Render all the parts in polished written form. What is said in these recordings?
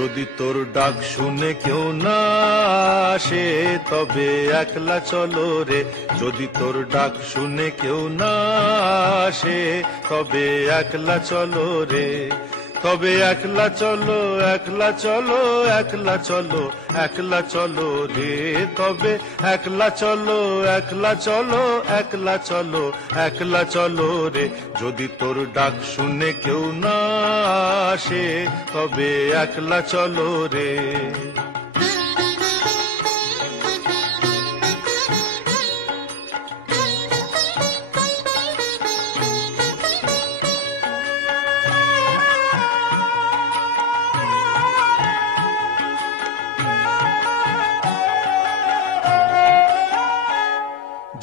যদি তোর ডাক শুনে কেউ না আসে তবে একলা চলো রে। যদি তোর ডাক শুনে কেউ না আসে তবে একলা চলো রে। তবে একলা চলো, একলা চলো, একলা চলো, একলা চলো রে। তবে একলা চলো, একলা চলো, একলা চলো, একলা চলো রে। যদি তোর ডাক শুনে কেউ না আসে তবে একলা চলো রে।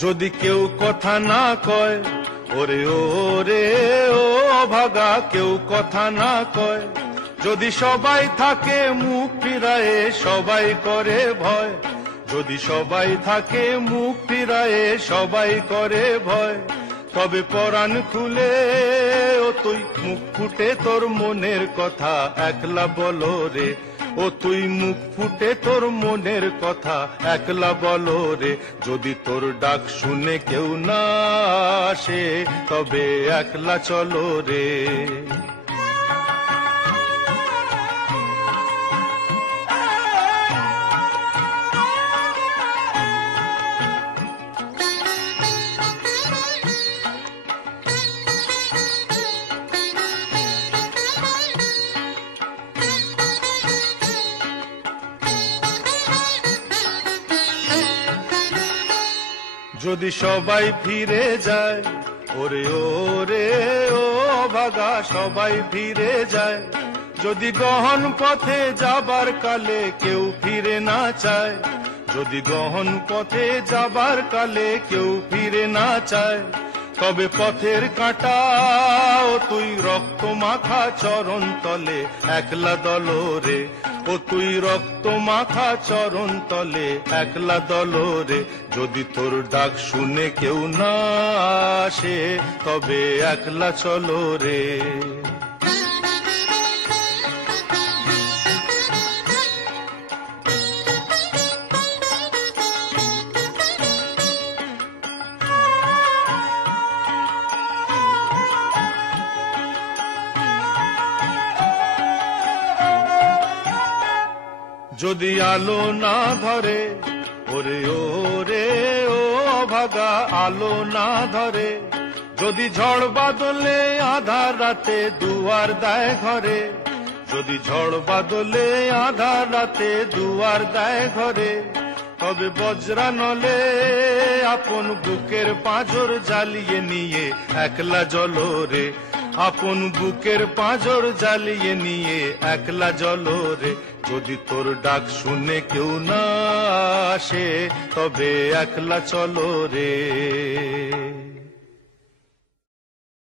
যদি কেউ কথা না কয়, ওরে ওরে ও ভাগা, কেউ কথা না কয়। যদি সবাই থাকে মুখ ফিরায়ে, সবাই করে ভয়। যদি সবাই থাকে মুখ ফিরায়ে, সবাই করে ভয়। তবে পরাণ খুলে ও তুই মুখ ফুটে তোর মনের কথা একলা বলো রে। ও তুই মুখ ফুটে তোর মনের কথা একলা বলো রে। যদি তোর ডাক শুনে কেউ না আসে তবে একলা চলো রে। যদি সবাই ফিরে যায়, ওরে ওরে ও ভাগা, সবাই ফিরে যায়। যদি গহন পথে যাবার কালে কেউ ফিরে না চায়, যদি গহন পথে যাবার কালে কেউ ফিরে না চায়, তবে পথের কাঁটা ও তুই রক্ত মাখা চরণ তলে একলা দলো রে। ও তুই রক্ত মাখা চরণ তলে একলা দলো রে। যদি তোর ডাক শুনে কেউ না আসে তবে একলা চলো রে। যদি আলো না ধরে, ওরে ওরে ও ভাগা, আলো না ধরে। যদি ঝড় বাদলে আধার রাতে দুয়ার দেয় ঘরে, যদি ঝড় বাদলে আধার রাতে দুয়ার দেয় ঘরে, তবে বজ্রা নলে আপন বুকের পাঁজর জ্বালিয়ে নিয়ে একলা জ্বলো রে। আপন বুকের পাঁজর জ্বালিয়ে নিয়ে একলা জ্বলো রে। যদি তোর ডাক শুনে কেউ না আসে তবে একলা চলো রে।